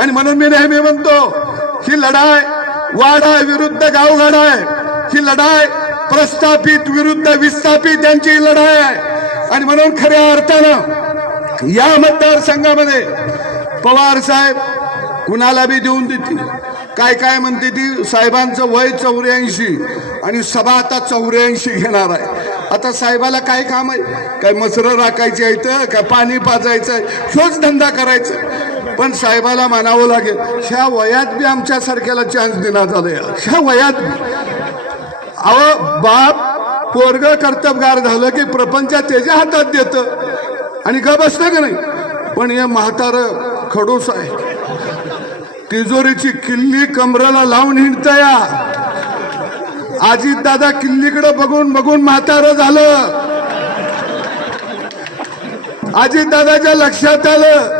आणि म्हणून मी नेहमी म्हणतो ही लढाई वाडा विरुद्ध गावगाडा आहे ही लढाई प्रस्थापित विरुद्ध विस्थापित यांची लढाई आहे. आणि म्हणून खऱ्या अर्थानं या मतदारसंघामध्ये पवार साहेब कुणाला बी देऊन देतील. काय काय म्हणते ती? साहेबांचं वय चौऱ्याऐंशी आणि सभा आता चौऱ्याऐंशी घेणार आहे. आता साहेबाला काय काम आहे? काय मसरं राखायची आहेत काय पाणी पाजायचं आहे शोच धंदा करायचा पण साहेबाला मानावं लागेल. ह्या वयात बी आमच्या सारख्याला चान्स देण्यात झालाय ह्या वयात अहो बाप पोरग कर्तबगार झालं की प्रपंच त्याच्या हातात देत. आणि का बसतं का नाही? पण हे म्हातार खडूस आहे. तिजोरीची किल्ली कमराला लावून हिंडतया आजी दादा किल्लीकडे बघून बघून म्हातार झालं. अजित दादाच्या लक्षात आलं.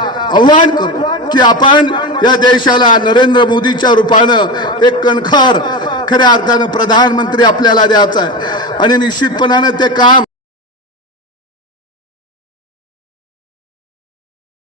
आव्हान करू की आपण या देशाला नरेंद्र मोदीच्या रूपानं एक कणखर खऱ्या अर्थानं प्रधानमंत्री आपल्याला द्यायचा आहे. आणि निश्चितपणानं ते काम